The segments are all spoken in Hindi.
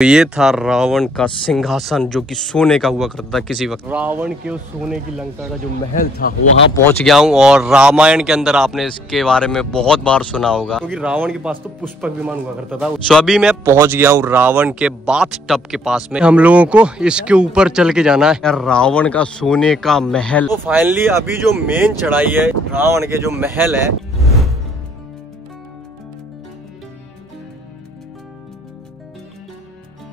तो ये था रावण का सिंहासन जो कि सोने का हुआ करता था किसी वक्त। रावण के उस सोने की लंका का जो महल था वहां पहुंच गया हूं और रामायण के अंदर आपने इसके बारे में बहुत बार सुना होगा क्योंकि रावण के पास तो पुष्पक विमान हुआ करता था। सो अभी मैं पहुंच गया हूं रावण के बाथ टब के पास में। हम लोगों को इसके ऊपर चल के जाना है रावण का सोने का महल। तो फाइनली अभी जो मेन चढ़ाई है रावण के जो महल है।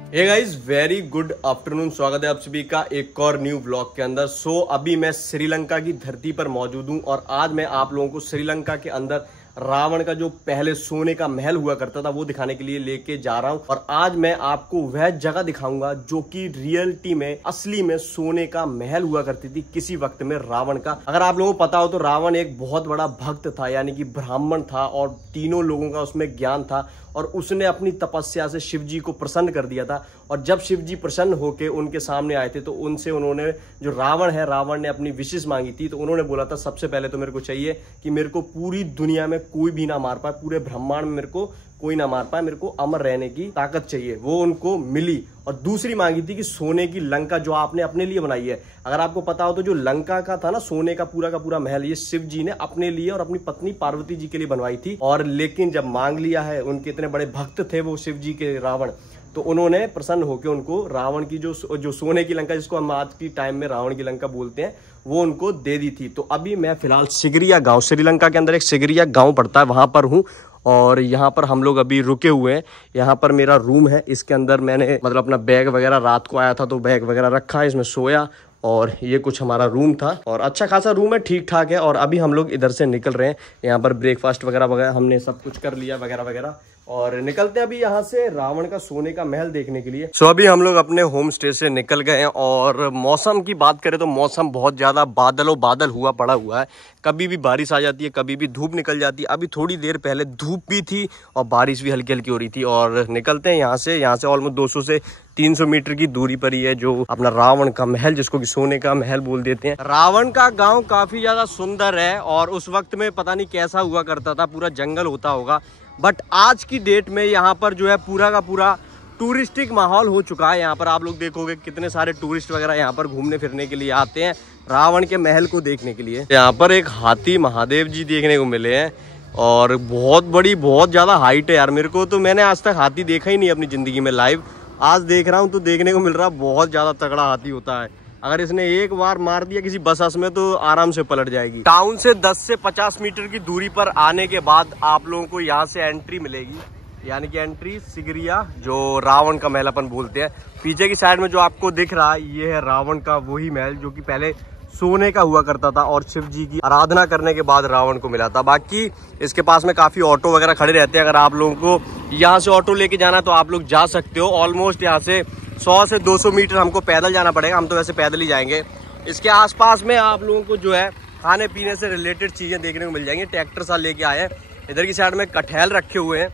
Hey guys, very good afternoon. स्वागत है आप सभी का एक और न्यू व्लॉग के अंदर। सो अभी मैं श्रीलंका की धरती पर मौजूद हूं और आज मैं आप लोगों को श्रीलंका के अंदर रावण का जो पहले सोने का महल हुआ करता था वो दिखाने के लिए लेके जा रहा हूं। और आज मैं आपको वह जगह दिखाऊंगा जो कि रियलिटी में असली में सोने का महल हुआ करती थी किसी वक्त में रावण का। अगर आप लोगों को पता हो तो रावण एक बहुत बड़ा भक्त था, यानी कि ब्राह्मण था और तीनों लोगों का उसमें ज्ञान था और उसने अपनी तपस्या से शिव जी को प्रसन्न कर दिया था। और जब शिव जी प्रसन्न होकर उनके सामने आए थे तो उनसे उन्होंने जो रावण ने अपनी विशेष मांगी थी। तो उन्होंने बोला था सबसे पहले तो मेरे को चाहिए कि मेरे को पूरी दुनिया में कोई भी ना मार पाए, पूरे ब्रह्मांड में मेरे को कोई ना मार पाए, मेरे को अमर रहने की ताकत चाहिए। वो उनको मिली। और दूसरी मांगी थी कि सोने की लंका जो आपने अपने लिए बनाई है। अगर आपको पता हो तो जो लंका का था ना सोने का पूरा महल, ये शिव जी ने अपने लिए और अपनी पत्नी पार्वती जी के लिए बनवाई थी। और लेकिन जब मांग लिया है, उनके इतने बड़े भक्त थे वो शिव जी के रावण, तो उन्होंने प्रसन्न होकर उनको रावण की जो सोने की लंका, जिसको हम आज की टाइम में रावण की लंका बोलते हैं, वो उनको दे दी थी। तो अभी मैं फिलहाल सिगरिया गांव, श्रीलंका के अंदर एक सिगरिया गांव पड़ता है, वहां पर हूँ। और यहाँ पर हम लोग अभी रुके हुए हैं। यहाँ पर मेरा रूम है, इसके अंदर मैंने मतलब अपना बैग वगैरह, रात को आया था तो बैग वगैरह रखा है, इसमें सोया। और ये कुछ हमारा रूम था और अच्छा खासा रूम है, ठीक ठाक है। और अभी हम लोग इधर से निकल रहे हैं। यहाँ पर ब्रेकफास्ट वगैरह हमने सब कुछ कर लिया वगैरह वगैरह और निकलते हैं अभी यहाँ से रावण का सोने का महल देखने के लिए। सो अभी हम लोग अपने होम स्टे से निकल गए हैं। और मौसम की बात करें तो मौसम बहुत ज्यादा बादल हुआ पड़ा हुआ है। कभी भी बारिश आ जाती है, कभी भी धूप निकल जाती है। अभी थोड़ी देर पहले धूप भी थी और बारिश भी हल्की हल्की हो रही थी। और निकलते हैं यहाँ से ऑलमोस्ट 200 से 300 मीटर की दूरी पर ही है जो अपना रावण का महल, जिसको कि सोने का महल बोल देते हैं। रावण का गांव काफी ज्यादा सुंदर है और उस वक्त में पता नहीं कैसा हुआ करता था, पूरा जंगल होता होगा। बट आज की डेट में यहाँ पर जो है पूरा का पूरा टूरिस्टिक माहौल हो चुका है। यहाँ पर आप लोग देखोगे कितने सारे टूरिस्ट वगैरह यहाँ पर घूमने फिरने के लिए आते हैं रावण के महल को देखने के लिए। यहाँ पर एक हाथी महादेव जी देखने को मिले हैं और बहुत बड़ी, बहुत ज्यादा हाइट है यार। मेरे को तो, मैंने आज तक हाथी देखा ही नहीं अपनी जिंदगी में लाइव। आज देख रहा हूँ तो देखने को मिल रहा, बहुत ज्यादा तगड़ा हाथी होता है। अगर इसने एक बार मार दिया किसी बस में तो आराम से पलट जाएगी। टाउन से 10 से 50 मीटर की दूरी पर आने के बाद आप लोगों को यहाँ से एंट्री मिलेगी, यानी कि एंट्री सिगरिया जो रावण का महल अपन बोलते हैं। पीछे की साइड में जो आपको दिख रहा है ये है रावण का वही महल जो कि पहले सोने का हुआ करता था और शिव जी की आराधना करने के बाद रावण को मिला था। बाकी इसके पास में काफी ऑटो वगैरह खड़े रहते हैं। अगर आप लोगों को यहाँ से ऑटो लेके जाना तो आप लोग जा सकते हो। ऑलमोस्ट यहाँ से 100 से 200 मीटर हमको पैदल जाना पड़ेगा। हम तो वैसे पैदल ही जाएंगे। इसके आसपास में आप लोगों को जो है खाने पीने से रिलेटेड चीजें देखने को मिल जाएंगी। ट्रैक्टर सा लेके आए हैं। इधर की साइड में कटहल रखे हुए हैं,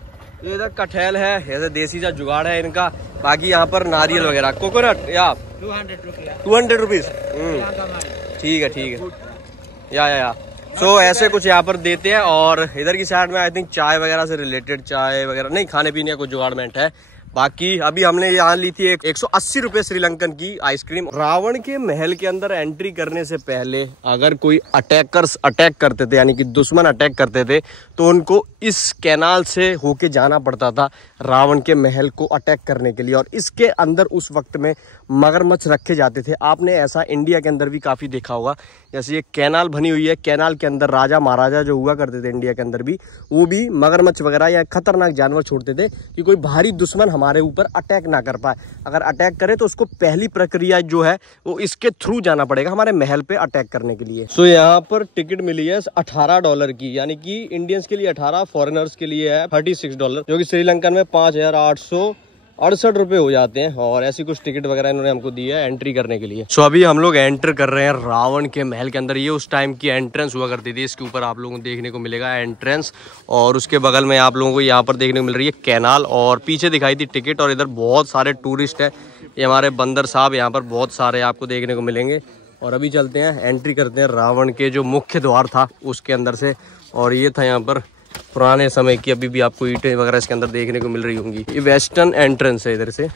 इधर कटहल है, ऐसे देसी सा जुगाड़ है इनका। बाकी यहाँ पर नारियल वगैरह, कोकोनट या 200 रुपीज। ठीक है या सो ऐसे कुछ यहाँ पर देते हैं। और इधर की साइड में आई थिंक चाय वगैरह से रिलेटेड, चाय वगैरह नहीं, खाने पीने का कुछ जुगाड़मेंट है। बाकी अभी हमने यहाँ ली थी 180 रुपए श्रीलंकन की आइसक्रीम। रावण के महल के अंदर एंट्री करने से पहले अगर कोई अटैकर्स अटैक करते थे, यानी कि दुश्मन अटैक करते थे, तो उनको इस कैनाल से होके जाना पड़ता था रावण के महल को अटैक करने के लिए। और इसके अंदर उस वक्त में मगरमच्छ रखे जाते थे। आपने ऐसा इंडिया के अंदर भी काफी देखा होगा। जैसे ये कैनाल बनी हुई है, कैनाल के अंदर राजा महाराजा जो हुआ करते थे इंडिया के अंदर भी, वो भी मगरमच्छ वगैरह या खतरनाक जानवर छोड़ते थे कि कोई भारी दुश्मन हमारे ऊपर अटैक ना कर पाए। अगर अटैक करे तो उसको पहली प्रक्रिया जो है वो इसके थ्रू जाना पड़ेगा हमारे महल पे अटैक करने के लिए। सो यहाँ पर टिकट मिली है $18 की, यानी कि इंडियंस के लिए 18, फॉरेनर्स के लिए है $36, जो कि श्रीलंकन में 5868 रुपए हो जाते हैं। और ऐसी कुछ टिकट वगैरह इन्होंने हमको दी है एंट्री करने के लिए। सो अभी हम लोग एंटर कर रहे हैं रावण के महल के अंदर। ये उस टाइम की एंट्रेंस हुआ करती थी। इसके ऊपर आप लोगों को देखने को मिलेगा एंट्रेंस और उसके बगल में आप लोगों को यहाँ पर देखने को मिल रही है कैनाल और पीछे दिखाई थी टिकट। और इधर बहुत सारे टूरिस्ट है, ये हमारे बंदर साहब यहाँ पर बहुत सारे आपको देखने को मिलेंगे। और अभी चलते हैं, एंट्री करते हैं रावण के जो मुख्य द्वार था उसके अंदर से। और ये था यहाँ पर पुराने समय की, अभी भी आपको ईंटें वगैरह इसके अंदर देखने को मिल रही होंगी। ये वेस्टर्न एंट्रेंस है इधर से।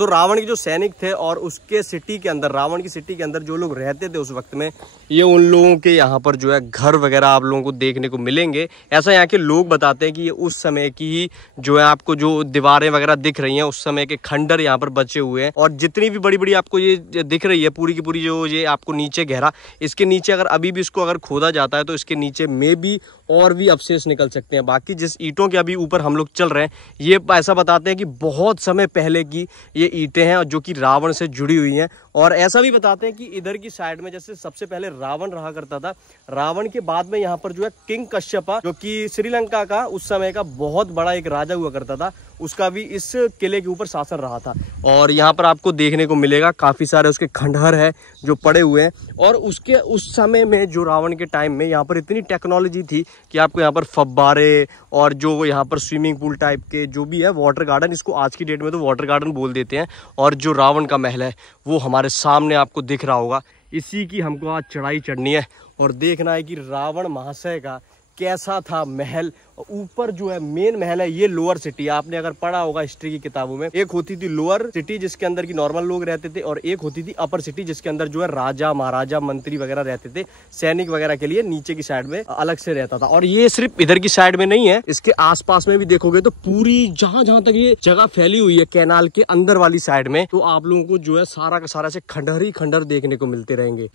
सो रावण के जो सैनिक थे और उसके सिटी के अंदर, रावण की सिटी के अंदर जो लोग रहते थे उस वक्त में, ये उन लोगों के यहाँ पर जो है घर वगैरह आप लोगों को देखने को मिलेंगे। ऐसा यहाँ के लोग बताते हैं कि ये उस समय की ही जो है आपको जो दीवारें वगैरह दिख रही हैं उस समय के खंडर यहाँ पर बचे हुए हैं। और जितनी भी बड़ी बड़ी आपको ये दिख रही है पूरी की पूरी, जो ये आपको नीचे गहरा, इसके नीचे अगर अभी भी इसको अगर खोदा जाता है तो इसके नीचे में भी और भी अवशेष निकल सकते हैं। बाकी जिस ईंटों के अभी ऊपर हम लोग चल रहे हैं ये ऐसा बताते हैं कि बहुत समय पहले की ये ईंटें हैं जो कि रावण से जुड़ी हुई हैं। और ऐसा भी बताते हैं कि इधर की साइड में जैसे सबसे पहले रावण रहा करता था, रावण के बाद में यहाँ पर जो है किंग कश्यपा, जो कि श्रीलंका का उस समय का बहुत बड़ा एक राजा हुआ करता था, उसका भी इस किले के ऊपर शासन रहा था। और यहाँ पर आपको देखने को मिलेगा काफी सारे उसके खंडहर है जो पड़े हुए हैं। और उसके उस समय में जो रावण के टाइम में यहाँ पर इतनी टेक्नोलॉजी थी कि आपको यहाँ पर फव्वारे और जो यहाँ पर स्विमिंग पूल टाइप के जो भी है, वाटर गार्डन, इसको आज की डेट में तो वाटर गार्डन बोल देते हैं। और जो रावण का महल है वो हमारे सामने आपको दिख रहा होगा। इसी की हमको आज चढ़ाई चढ़नी है और देखना है कि रावण महाशय का कैसा था महल। ऊपर जो है मेन महल है, ये लोअर सिटी, आपने अगर पढ़ा होगा हिस्ट्री की किताबों में, एक होती थी लोअर सिटी जिसके अंदर की नॉर्मल लोग रहते थे और एक होती थी अपर सिटी जिसके अंदर जो है राजा महाराजा मंत्री वगैरह रहते थे। सैनिक वगैरह के लिए नीचे की साइड में अलग से रहता था। और ये सिर्फ इधर की साइड में नहीं है, इसके आसपास में भी देखोगे तो पूरी जहां जहां तक ये जगह फैली हुई है कैनाल के अंदर वाली साइड में, तो आप लोगों को जो है सारा का सारा से खंडहर ही खंडहर देखने को मिलते रहेंगे।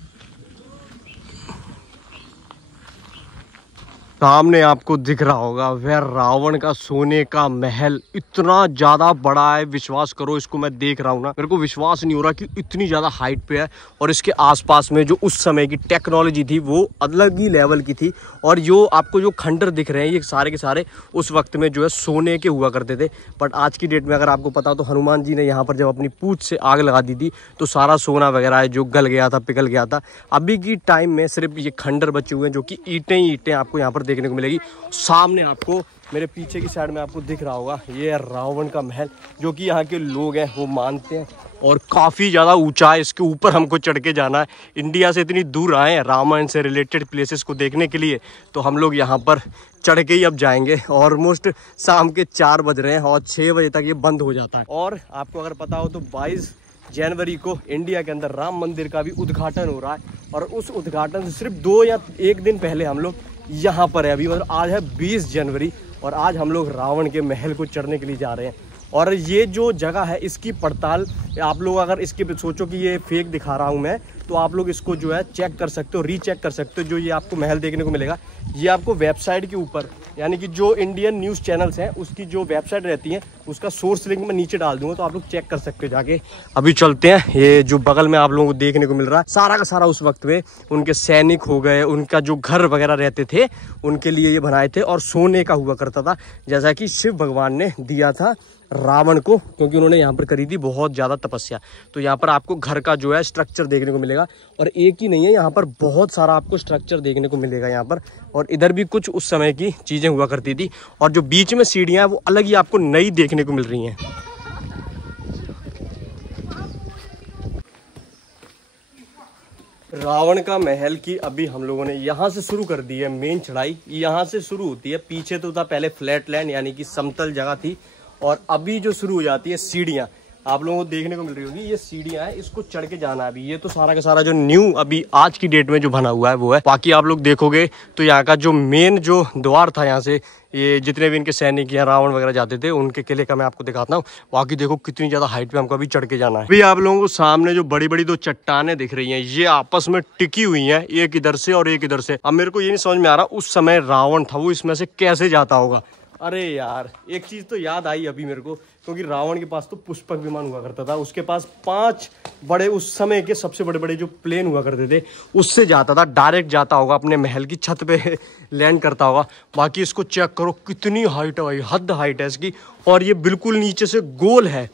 सामने आपको दिख रहा होगा वह रावण का सोने का महल, इतना ज्यादा बड़ा है, विश्वास करो, इसको मैं देख रहा हूँ ना, मेरे को विश्वास नहीं हो रहा कि इतनी ज्यादा हाइट पे है। और इसके आसपास में जो उस समय की टेक्नोलॉजी थी वो अलग ही लेवल की थी। और जो आपको जो खंडर दिख रहे हैं ये सारे के सारे उस वक्त में जो है सोने के हुआ करते थे। बट आज की डेट में अगर आपको पता हो तो हनुमान जी ने यहाँ पर जब अपनी पूंछ से आग लगा दी थी तो सारा सोना वगैरह है जो गल गया था, पिघल गया था। अभी की टाइम में सिर्फ ये खंडर बचे हुए हैं जो कि ईंटें ही ईंटें आपको यहाँ पर देखने को मिलेगी। सामने आपको मेरे पीछे की साइड में आपको दिख रहा होगा ये है रावण का महल, जो कि यहाँ के लोग हैं वो मानते हैं। और काफ़ी ज़्यादा ऊंचा है, इसके ऊपर हमको चढ़ के जाना है। इंडिया से इतनी दूर आए हैं रामायण से रिलेटेड प्लेसेस को देखने के लिए, तो हम लोग यहाँ पर चढ़ के ही अब जाएंगे। ऑलमोस्ट शाम के 4 बज रहे हैं और 6 बजे तक ये बंद हो जाता है। और आपको अगर पता हो तो 22 जनवरी को इंडिया के अंदर राम मंदिर का भी उद्घाटन हो रहा है। और उस उद्घाटन से सिर्फ 2 या 1 दिन पहले हम लोग यहाँ पर है। अभी मतलब आज है 20 जनवरी और आज हम लोग रावण के महल को चढ़ने के लिए जा रहे हैं। और ये जो जगह है इसकी पड़ताल आप लोग अगर इसके सोचो कि ये फेक दिखा रहा हूँ मैं, तो आप लोग इसको जो है चेक कर सकते हो, रीचेक कर सकते हो। जो ये आपको महल देखने को मिलेगा ये आपको वेबसाइट के ऊपर, यानी कि जो इंडियन न्यूज़ चैनल्स हैं उसकी जो वेबसाइट रहती है उसका सोर्स लिंक मैं नीचे डाल दूंगा, तो आप लोग चेक कर सकते हो जाके। अभी चलते हैं। ये जो बगल में आप लोगों को देखने को मिल रहा है सारा का सारा उस वक्त में उनके सैनिक हो गए, उनका जो घर वगैरह रहते थे उनके लिए ये बनाए थे। और सोने का हुआ करता था, जैसा कि शिव भगवान ने दिया था रावण को, क्योंकि उन्होंने यहाँ पर करी थी बहुत ज़्यादा तपस्या। तो यहाँ पर आपको घर का जो है स्ट्रक्चर देखने को मिलेगा। और एक ही नहीं है, यहाँ पर बहुत सारा आपको स्ट्रक्चर देखने को मिलेगा यहाँ पर। और इधर भी कुछ उस समय की चीज़ें हुआ करती थी। और जो बीच में सीढ़ियाँ हैं वो अलग ही आपको नई देखने को मिल रही हैं। रावण का महल की अभी हम लोगों ने यहाँ से शुरू कर दी है मेन चढ़ाई। यहाँ से शुरू होती है, पीछे तो था पहले फ्लैट लैंड यानी कि समतल जगह थी। और अभी जो शुरू हो जाती है सीढ़ियाँ आप लोगों को देखने को मिल रही होगी, ये सीढ़ियाँ हैं, इसको चढ़ के जाना है। अभी ये तो सारा का सारा जो न्यू अभी आज की डेट में जो बना हुआ है वो है। बाकी आप लोग देखोगे तो यहाँ का जो मेन जो द्वार था, यहाँ से ये जितने भी इनके सैनिक या रावण वगैरह जाते थे उनके किले का मैं आपको दिखाता हूँ। बाकी देखो कितनी ज्यादा हाइट पे हमको अभी चढ़ के जाना है। अभी आप लोगों को सामने जो बड़ी बड़ी 2 चट्टानें दिख रही हैं ये आपस में टिकी हुई हैं, एक इधर से और एक इधर से। अब मेरे को ये नहीं समझ में आ रहा उस समय रावण था वो इसमें से कैसे जाता होगा। अरे यार एक चीज तो याद आई अभी मेरे को, क्योंकि रावण के पास तो पुष्पक विमान हुआ करता था, उसके पास 5 बड़े उस समय के सबसे बड़े बड़े जो प्लेन हुआ करते थे उससे जाता था, डायरेक्ट जाता होगा अपने महल की छत पे लैंड करता होगा। बाकी इसको चेक करो कितनी हाइट है भाई, हद हाइट है इसकी। और ये बिल्कुल नीचे से गोल है,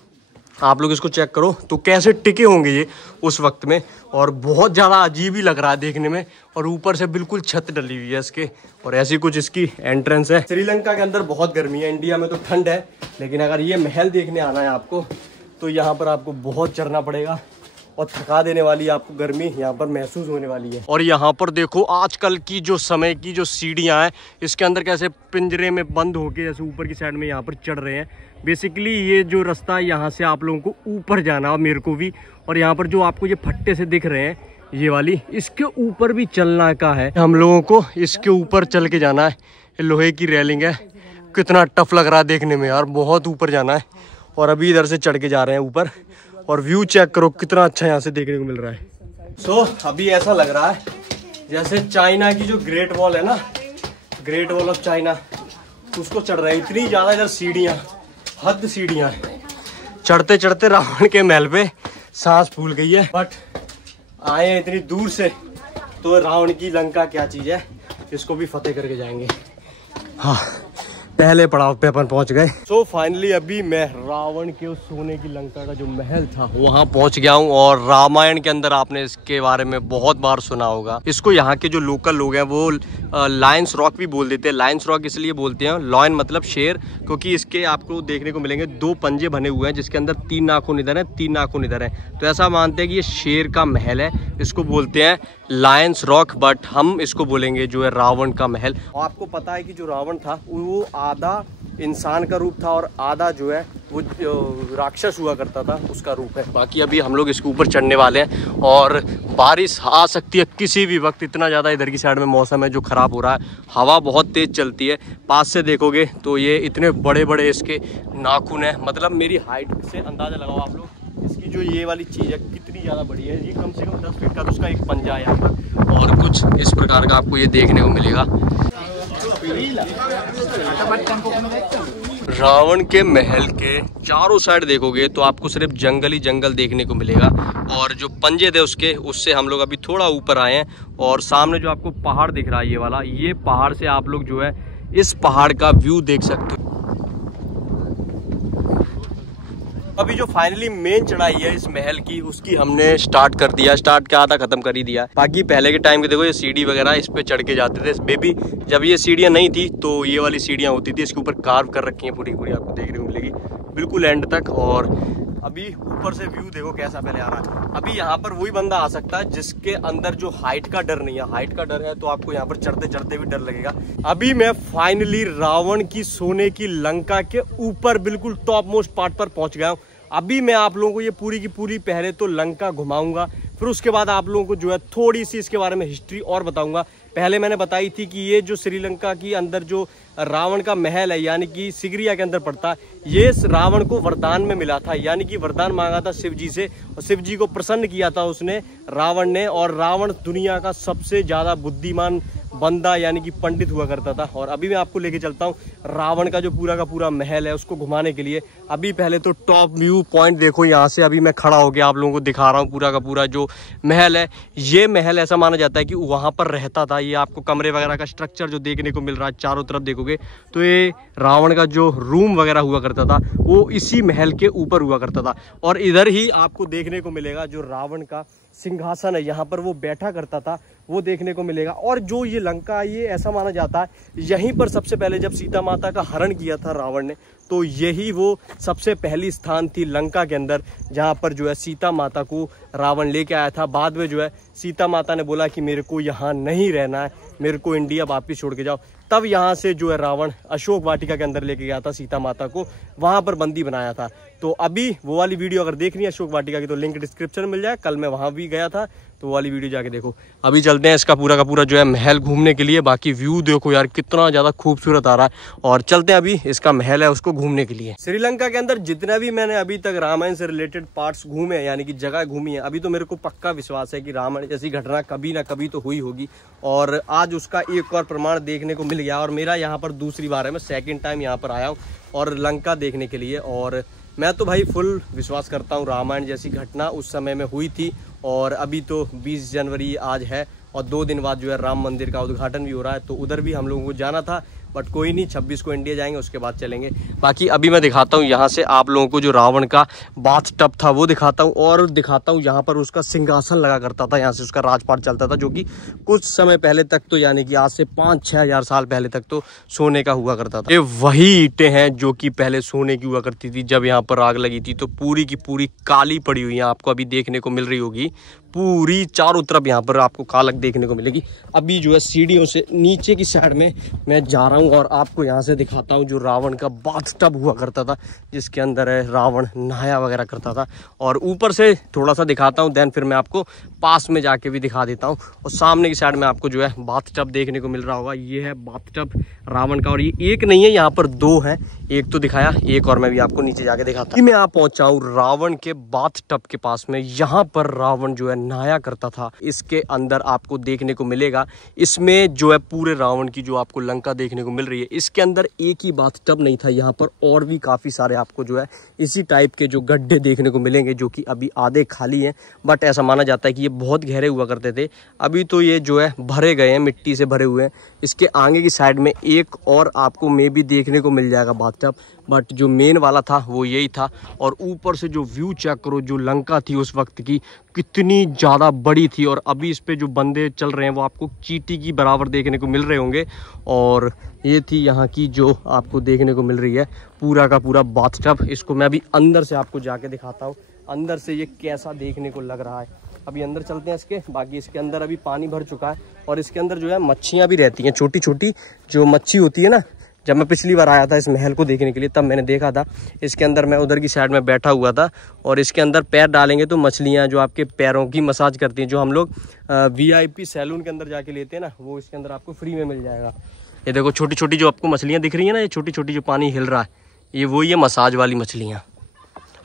आप लोग इसको चेक करो तो कैसे टिके होंगे ये उस वक्त में। और बहुत ज़्यादा अजीब ही लग रहा है देखने में। और ऊपर से बिल्कुल छत डली हुई है इसके, और ऐसी कुछ इसकी एंट्रेंस है। श्रीलंका के अंदर बहुत गर्मी है, इंडिया में तो ठंड है, लेकिन अगर ये महल देखने आना है आपको तो यहाँ पर आपको बहुत चढ़ना पड़ेगा। और थका देने वाली आपको गर्मी यहाँ पर महसूस होने वाली है। और यहाँ पर देखो आजकल की जो समय की जो सीढ़ियाँ हैं, इसके अंदर कैसे पिंजरे में बंद होके जैसे ऊपर की साइड में यहाँ पर चढ़ रहे हैं। बेसिकली ये जो रास्ता है यहाँ से आप लोगों को ऊपर जाना, मेरे को भी। और यहाँ पर जो आपको ये फट्टे से दिख रहे हैं ये वाली, इसके ऊपर भी चलना का है हम लोगों को, इसके ऊपर चल के जाना है। लोहे की रेलिंग है, कितना टफ लग रहा है देखने में यार, बहुत ऊपर जाना है। और अभी इधर से चढ़ के जा रहे हैं ऊपर, और व्यू चेक करो कितना अच्छा यहाँ से देखने को मिल रहा है। सो अभी ऐसा लग रहा है जैसे चाइना की जो ग्रेट वॉल है ना, ग्रेट वॉल ऑफ चाइना, उसको चढ़ रहे हैं। इतनी ज्यादा इधर सीढ़ियाँ, हद सीढ़ियाँ हैं। चढ़ते चढ़ते रावण के महल पे सांस फूल गई है। बट आए इतनी दूर से तो रावण की लंका क्या चीज है, इसको भी फतेह करके जाएंगे। हाँ, पहले पड़ाव पे अपन पहुंच गए। सो फाइनली अभी मैं रावण के उस सोने की लंका का जो महल था वहां पहुंच गया हूं। और रामायण के अंदर आपने इसके बारे में बहुत बार सुना होगा। इसको यहाँ के जो लोकल लोग हैं वो लायंस रॉक भी बोल देते हैं। लायंस रॉक इसलिए बोलते हैं, लॉयन मतलब शेर, क्योंकि इसके आपको देखने को मिलेंगे 2 पंजे बने हुए हैं जिसके अंदर 3 नाखून इधर है, 3 नाखून इधर है। तो ऐसा मानते हैं कि ये शेर का महल है, इसको बोलते हैं लायंस रॉक। बट हम इसको बोलेंगे जो है रावण का महल। और आपको पता है कि जो रावण था वो आधा इंसान का रूप था और आधा जो है वो राक्षस हुआ करता था, उसका रूप है। बाकी अभी हम लोग इसके ऊपर चढ़ने वाले हैं और बारिश आ सकती है किसी भी वक्त। इतना ज़्यादा इधर की साइड में मौसम है जो ख़राब हो रहा है, हवा बहुत तेज़ चलती है। पास से देखोगे तो ये इतने बड़े बड़े इसके नाखून है, मतलब मेरी हाइट से अंदाज़ा लगाओ आप लोग। इसकी जो ये वाली चीज़ है कितनी ज़्यादा बड़ी है, ये कम से कम 10 फीट का तो उसका एक पंजा है यहाँ पर। और कुछ इस प्रकार का आपको ये देखने को मिलेगा। रावण के महल के चारों साइड देखोगे तो आपको सिर्फ जंगल ही जंगल देखने को मिलेगा। और जो पंजे थे उसके, उससे हम लोग अभी थोड़ा ऊपर आए हैं। और सामने जो आपको पहाड़ दिख रहा है ये वाला, ये पहाड़ से आप लोग जो है इस पहाड़ का व्यू देख सकते हो। अभी जो फाइनली मेन चढ़ाई है इस महल की, उसकी हमने स्टार्ट कर दिया, स्टार्ट का आधा खत्म कर ही दिया। बाकी पहले के टाइम के देखो ये सीढ़ी वगैरह इस पे चढ़ के जाते थे बेबी। जब ये सीढ़ियां नहीं थी तो ये वाली सीढ़ियां होती थी, इसके ऊपर कार्व कर रखी है पूरी पूरी, आपको देखने को मिलेगी बिल्कुल एंड तक। और अभी ऊपर से व्यू देखो कैसा पहले आ रहा है। अभी यहाँ पर वही बंदा आ सकता है जिसके अंदर जो हाइट का डर नहीं है। हाइट का डर है तो आपको यहाँ पर चढ़ते चढ़ते भी डर लगेगा। अभी मैं फाइनली रावण की सोने की लंका के ऊपर बिल्कुल टॉप मोस्ट पार्ट पर पहुंच गया हूँ। अभी मैं आप लोगों को ये पूरी की पूरी पहले तो लंका घुमाऊंगा, फिर उसके बाद आप लोगों को जो है थोड़ी सी इसके बारे में हिस्ट्री और बताऊंगा। पहले मैंने बताई थी कि ये जो श्रीलंका की अंदर जो रावण का महल है यानी कि सिगरिया के अंदर पड़ता है, ये रावण को वरदान में मिला था, यानी कि वरदान मांगा था शिव जी से और शिव जी को प्रसन्न किया था उसने, रावण ने। और रावण दुनिया का सबसे ज्यादा बुद्धिमान बंदा यानी कि पंडित हुआ करता था। और अभी मैं आपको लेके चलता हूँ रावण का जो पूरा का पूरा महल है उसको घुमाने के लिए। अभी पहले तो टॉप व्यू पॉइंट देखो, यहाँ से अभी मैं खड़ा होकर आप लोगों को दिखा रहा हूँ पूरा का पूरा जो महल है। ये महल ऐसा माना जाता है कि वहां पर रहता था। ये आपको कमरे वगैरह का स्ट्रक्चर जो देखने को मिल रहा है चारों तरफ देखोगे तो ये रावण का जो रूम वगैरह हुआ करता था वो इसी महल के ऊपर हुआ करता था। और इधर ही आपको देखने को मिलेगा जो रावण का सिंहासन है, यहाँ पर वो बैठा करता था, वो देखने को मिलेगा। और जो ये लंका, ये ऐसा माना जाता है यहीं पर सबसे पहले जब सीता माता का हरण किया था रावण ने, तो यही वो सबसे पहली स्थान थी लंका के अंदर जहाँ पर जो है सीता माता को रावण लेके आया था। बाद में जो है सीता माता ने बोला कि मेरे को यहाँ नहीं रहना है, मेरे को इंडिया वापिस छोड़ के जाओ। तब यहाँ से जो है रावण अशोक वाटिका के अंदर लेके गया था सीता माता को, वहाँ पर बंदी बनाया था। तो अभी वो वाली वीडियो अगर देखनी है अशोक वाटिका की तो लिंक डिस्क्रिप्शन में मिल जाए। कल मैं वहाँ भी गया था तो वो वाली वीडियो जाके देखो। अभी चलते हैं इसका पूरा का पूरा जो है महल घूमने के लिए। बाकी व्यू देखो यार कितना ज़्यादा खूबसूरत आ रहा है। और चलते हैं अभी इसका महल है उसको घूमने के लिए। श्रीलंका के अंदर जितना भी मैंने अभी तक रामायण से रिलेटेड पार्ट्स घूमे यानी कि जगह घूमी है, अभी तो मेरे को पक्का विश्वास है कि रामायण जैसी घटना कभी ना कभी तो हुई होगी। और आज उसका एक और प्रमाण देखने को मिल गया। और मेरा यहाँ पर दूसरी बार है, मैं सेकंड टाइम यहाँ पर आया हूँ और लंका देखने के लिए। और मैं तो भाई फुल विश्वास करता हूँ रामायण जैसी घटना उस समय में हुई थी। और अभी तो 20 जनवरी आज है और 2 दिन बाद जो है राम मंदिर का उद्घाटन भी हो रहा है, तो उधर भी हम लोगों को जाना था। बट कोई नहीं, 26 को इंडिया जाएंगे, उसके बाद चलेंगे। बाकी अभी मैं दिखाता हूँ यहाँ से आप लोगों को जो रावण का बाथ टब था वो दिखाता हूँ, और दिखाता हूँ यहाँ पर उसका सिंहासन लगा करता था, यहाँ से उसका राजपाट चलता था, जो कि कुछ समय पहले तक तो यानी कि आज से 5-6 हज़ार साल पहले तक तो सोने का हुआ करता था। ये वही ईंटें हैं जो कि पहले सोने की हुआ करती थी। जब यहाँ पर आग लगी थी तो पूरी की पूरी काली पड़ी हुई है, आपको अभी देखने को मिल रही होगी, पूरी चारों तरफ यहाँ पर आपको कालक देखने को मिलेगी। अभी जो है सीढ़ियों से नीचे की साइड में मैं जा रहा हूँ और आपको यहाँ से दिखाता हूँ जो रावण का बाथ टब हुआ करता था, जिसके अंदर रावण नहाया वगैरह करता था। और ऊपर से थोड़ा सा दिखाता हूँ, देन फिर मैं आपको पास में जाके भी दिखा देता हूँ। और सामने की साइड में आपको जो है बाथ टब देखने को मिल रहा होगा, ये है बाथ टब रावण का। और ये एक नहीं है, यहाँ पर 2 हैं, एक तो दिखाया, एक और मैं भी आपको नीचे जाके दिखाता हूँ। मैं यहाँ पहुंचा हूँ रावण के बाथ टब के पास में, यहाँ पर रावण जो है नहाया करता था। इसके अंदर आपको देखने को मिलेगा, इसमें जो है पूरे रावण की जो आपको लंका देखने को मिल रही है। इसके अंदर एक ही बाथ टब नहीं था, यहाँ पर और भी काफी सारे आपको जो है इसी टाइप के जो गड्ढे देखने को मिलेंगे, जो कि अभी आधे खाली हैं, बट ऐसा माना जाता है कि ये बहुत गहरे हुआ करते थे। अभी तो ये जो है भरे गए हैं, मिट्टी से भरे हुए हैं। इसके आगे की साइड में एक और आपको मे भी देखने को मिल जाएगा बाथ टब, बट जो मेन वाला था वो यही था। और ऊपर से जो व्यू चेक करो, जो लंका थी उस वक्त की कितनी ज़्यादा बड़ी थी। और अभी इस पे जो बंदे चल रहे हैं वो आपको चींटी की बराबर देखने को मिल रहे होंगे। और ये थी यहाँ की जो आपको देखने को मिल रही है पूरा का पूरा बाथ टब। इसको मैं अभी अंदर से आपको जाके दिखाता हूँ, अंदर से ये कैसा देखने को लग रहा है। अभी अंदर चलते हैं इसके। बाकी इसके अंदर अभी पानी भर चुका है और इसके अंदर जो है मच्छियाँ भी रहती हैं, छोटी छोटी जो मच्छी होती है ना। जब मैं पिछली बार आया था इस महल को देखने के लिए, तब मैंने देखा था इसके अंदर, मैं उधर की साइड में बैठा हुआ था, और इसके अंदर पैर डालेंगे तो मछलियाँ जो आपके पैरों की मसाज करती हैं, जो हम लोग VIP सैलून के अंदर जाके लेते हैं ना, वो इसके अंदर आपको फ्री में मिल जाएगा। ये देखो छोटी छोटी जो आपको मछलियाँ दिख रही है ना, ये छोटी छोटी जो पानी हिल रहा है, ये वही है मसाज वाली मछलियाँ।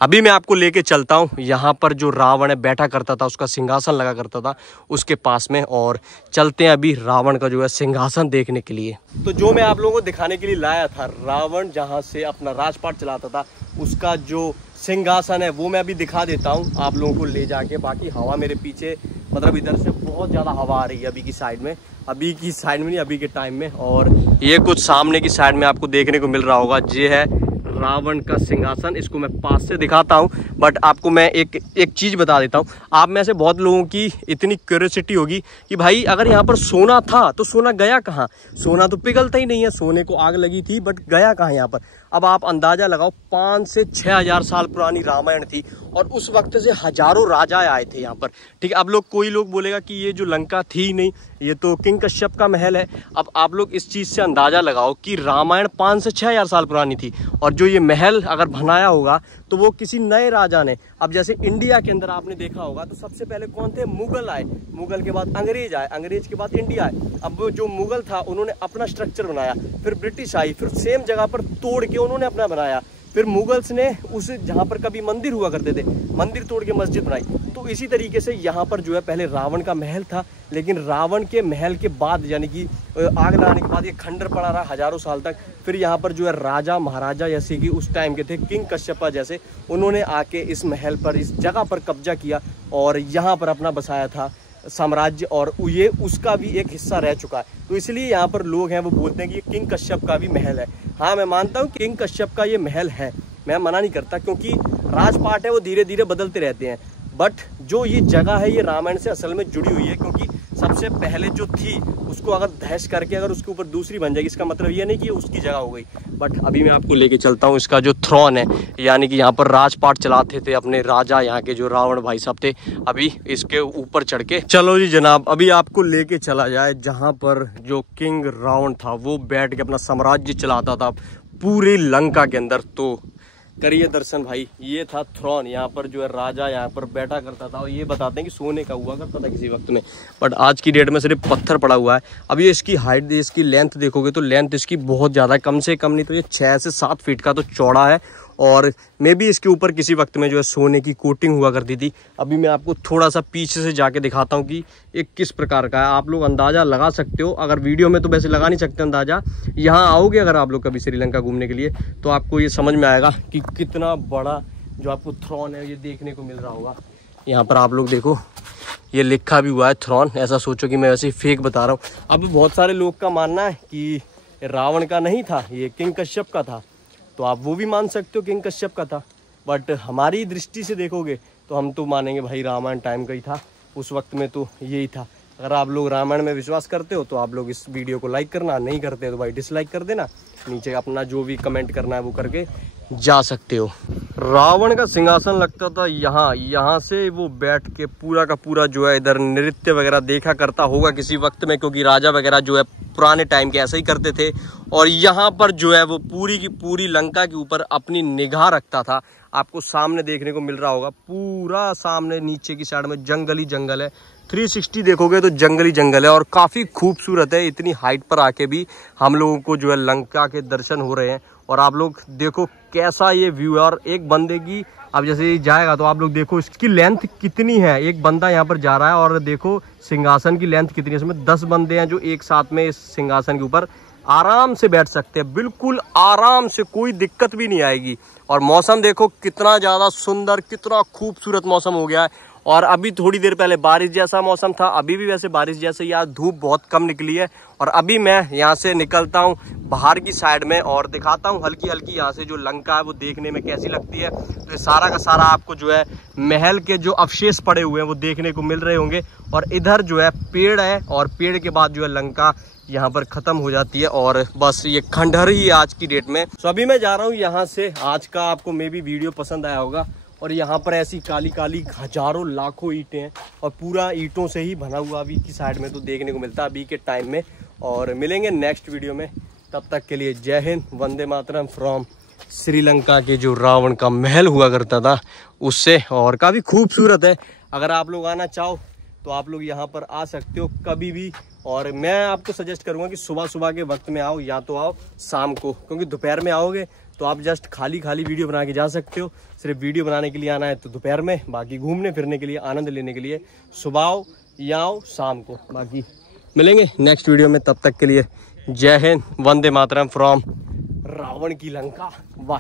अभी मैं आपको लेके चलता हूँ यहाँ पर जो रावण है बैठा करता था, उसका सिंहासन लगा करता था उसके पास में, और चलते हैं अभी रावण का जो है सिंहासन देखने के लिए। तो जो मैं आप लोगों को दिखाने के लिए लाया था, रावण जहाँ से अपना राजपाट चलाता था, उसका जो सिंहासन है वो मैं अभी दिखा देता हूँ आप लोगों को ले जाके। बाकी हवा मेरे पीछे, मतलब इधर से बहुत ज़्यादा हवा आ रही है अभी की साइड में, अभी की साइड में नहीं, अभी के टाइम में। और ये कुछ सामने की साइड में आपको देखने को मिल रहा होगा, ये है रावण का सिंहासन। इसको मैं पास से दिखाता हूं, बट आपको मैं एक चीज बता देता हूं। आप में से बहुत लोगों की इतनी क्यूरियोसिटी होगी कि भाई अगर यहाँ पर सोना था तो सोना गया कहाँ? सोना तो पिघलता ही नहीं है, सोने को आग लगी थी, बट गया कहाँ यहाँ पर? अब आप अंदाजा लगाओ, 5 से 6 हज़ार साल पुरानी रामायण थी और उस वक्त से हजारों राजा आए थे यहाँ पर। ठीक है, अब कोई लोग बोलेगा कि ये जो लंका थी ही नहीं, ये तो किंग कश्यप का महल है। अब आप लोग इस चीज से अंदाजा लगाओ कि रामायण 5 से 6 हज़ार साल पुरानी थी, और जो ये महल अगर बनाया होगा तो वो किसी नए राजा ने। अब जैसे इंडिया के अंदर आपने देखा होगा तो सबसे पहले कौन थे? मुगल आए, मुगल के बाद अंग्रेज आए, अंग्रेज के बाद इंडिया आए। अब जो मुगल था उन्होंने अपना स्ट्रक्चर बनाया, फिर ब्रिटिश आई, फिर सेम जगह पर तोड़ के उन्होंने अपना बनाया, फिर मुगल्स ने उस जहाँ पर कभी मंदिर हुआ करते थे, मंदिर तोड़ के मस्जिद बनाई। तो इसी तरीके से यहाँ पर जो है पहले रावण का महल था, लेकिन रावण के महल के बाद यानी कि आग लगाने के बाद ये खंडर पड़ा रहा हजारों साल तक। फिर यहाँ पर जो है राजा महाराजा जैसे कि उस टाइम के थे, किंग कश्यपा जैसे, उन्होंने आके इस महल पर, इस जगह पर कब्जा किया और यहाँ पर अपना बसाया था साम्राज्य, और ये उसका भी एक हिस्सा रह चुका है। तो इसलिए यहाँ पर लोग हैं वो बोलते हैं कि ये किंग कश्यप का भी महल है। हाँ, मैं मानता हूँ किंग कश्यप का ये महल है, मैं मना नहीं करता, क्योंकि राजपाट है वो धीरे धीरे बदलते रहते हैं। बट जो ये जगह है ये रामायण से असल में जुड़ी हुई है, क्योंकि सबसे पहले जो थी उसको अगर दहश करके अगर उसके ऊपर दूसरी बन जाएगी, इसका मतलब ये नहीं कि उसकी जगह हो गई। बट अभी मैं आपको लेके चलता हूँ इसका जो थ्रोन है, यानी कि यहाँ पर राजपाट चलाते थे अपने राजा, यहाँ के जो रावण भाई साहब थे। अभी इसके ऊपर चढ़ के चलो जी जनाब, अभी आपको लेके चला जाए जहाँ पर जो किंग रावण था वो बैठ के अपना साम्राज्य चलाता था पूरी लंका के अंदर। तो करिए दर्शन भाई, ये था थ्रोन, यहाँ पर जो है राजा यहाँ पर बैठा करता था, और ये बताते हैं कि सोने का हुआ करता था किसी वक्त में, बट आज की डेट में सिर्फ पत्थर पड़ा हुआ है। अब ये इसकी हाइट, इसकी लेंथ देखोगे तो लेंथ इसकी बहुत ज़्यादा है, कम से कम नहीं तो ये 6 से 7 फीट का तो चौड़ा है, और मे भी इसके ऊपर किसी वक्त में जो है सोने की कोटिंग हुआ करती थी। अभी मैं आपको थोड़ा सा पीछे से जाके दिखाता हूँ कि ये किस प्रकार का है, आप लोग अंदाज़ा लगा सकते हो। अगर वीडियो में तो वैसे लगा नहीं सकते अंदाज़ा, यहाँ आओगे अगर आप लोग कभी श्रीलंका घूमने के लिए तो आपको ये समझ में आएगा कि कितना बड़ा जो आपको थ्रोन है ये देखने को मिल रहा होगा। यहाँ पर आप लोग देखो, ये लिखा भी हुआ है थ्रोन, ऐसा सोचो कि मैं वैसे ही फेक बता रहा हूँ। अब बहुत सारे लोग का मानना है कि रावण का नहीं था, ये किंग कश्यप का था। तो आप वो भी मान सकते हो किंग कश्यप का था, बट हमारी दृष्टि से देखोगे तो हम तो मानेंगे भाई रामायण टाइम का ही था, उस वक्त में तो यही था। अगर आप लोग रामायण में विश्वास करते हो तो आप लोग इस वीडियो को लाइक करना, नहीं करते तो भाई डिसलाइक कर देना, नीचे अपना जो भी कमेंट करना है वो करके जा सकते हो। रावण का सिंहासन लगता था यहाँ से वो बैठ के पूरा का पूरा जो है इधर नृत्य वगैरह देखा करता होगा किसी वक्त में, क्योंकि राजा वगैरह जो है पुराने टाइम के ऐसे ही करते थे। और यहाँ पर जो है वो पूरी की पूरी लंका के ऊपर अपनी निगाह रखता था। आपको सामने देखने को मिल रहा होगा, पूरा सामने नीचे की साइड में जंगल ही जंगल है, 360 देखोगे तो जंगल ही जंगल है और काफ़ी खूबसूरत है। इतनी हाइट पर आके भी हम लोगों को जो है लंका के दर्शन हो रहे हैं। और आप लोग देखो कैसा ये व्यू है। और एक बंदे की, अब जैसे ये जाएगा तो आप लोग देखो इसकी लेंथ कितनी है, एक बंदा यहाँ पर जा रहा है और देखो सिंहासन की लेंथ कितनी है। इसमें 10 बंदे हैं जो एक साथ में इस सिंहासन के ऊपर आराम से बैठ सकते हैं, बिल्कुल आराम से, कोई दिक्कत भी नहीं आएगी। और मौसम देखो कितना ज़्यादा सुंदर, कितना खूबसूरत मौसम हो गया है। और अभी थोड़ी देर पहले बारिश जैसा मौसम था, अभी भी वैसे बारिश जैसे ही, आज धूप बहुत कम निकली है। और अभी मैं यहाँ से निकलता हूँ बाहर की साइड में और दिखाता हूँ हल्की हल्की यहाँ से जो लंका है वो देखने में कैसी लगती है। तो ये सारा का सारा आपको जो है महल के जो अवशेष पड़े हुए हैं वो देखने को मिल रहे होंगे। और इधर जो है पेड़ है और पेड़ के बाद जो है लंका यहाँ पर खत्म हो जाती है और बस ये खंडहर ही आज की डेट में। तो अभी मैं जा रहा हूँ यहाँ से। आज का आपको मे भी वीडियो पसंद आया होगा। और यहाँ पर ऐसी काली काली हजारों लाखों ईंटें हैं और पूरा ईंटों से ही बना हुआ अभी की साइड में तो देखने को मिलता है अभी के टाइम में। और मिलेंगे नेक्स्ट वीडियो में, तब तक के लिए जय हिंद, वंदे मातरम फ्रॉम श्रीलंका के जो रावण का महल हुआ करता था उससे। और काफ़ी खूबसूरत है, अगर आप लोग आना चाहो तो आप लोग यहाँ पर आ सकते हो कभी भी। और मैं आपको सजेस्ट करूँगा कि सुबह सुबह के वक्त में आओ, या तो आओ शाम को, क्योंकि दोपहर में आओगे तो आप जस्ट खाली वीडियो बना के जा सकते हो। सिर्फ वीडियो बनाने के लिए आना है तो दोपहर में, बाकी घूमने फिरने के लिए, आनंद लेने के लिए सुबह आओ या आओ शाम को। बाकी मिलेंगे नेक्स्ट वीडियो में, तब तक के लिए जय हिंद, वंदे मातरम फ्रॉम रावण की लंका। वाह।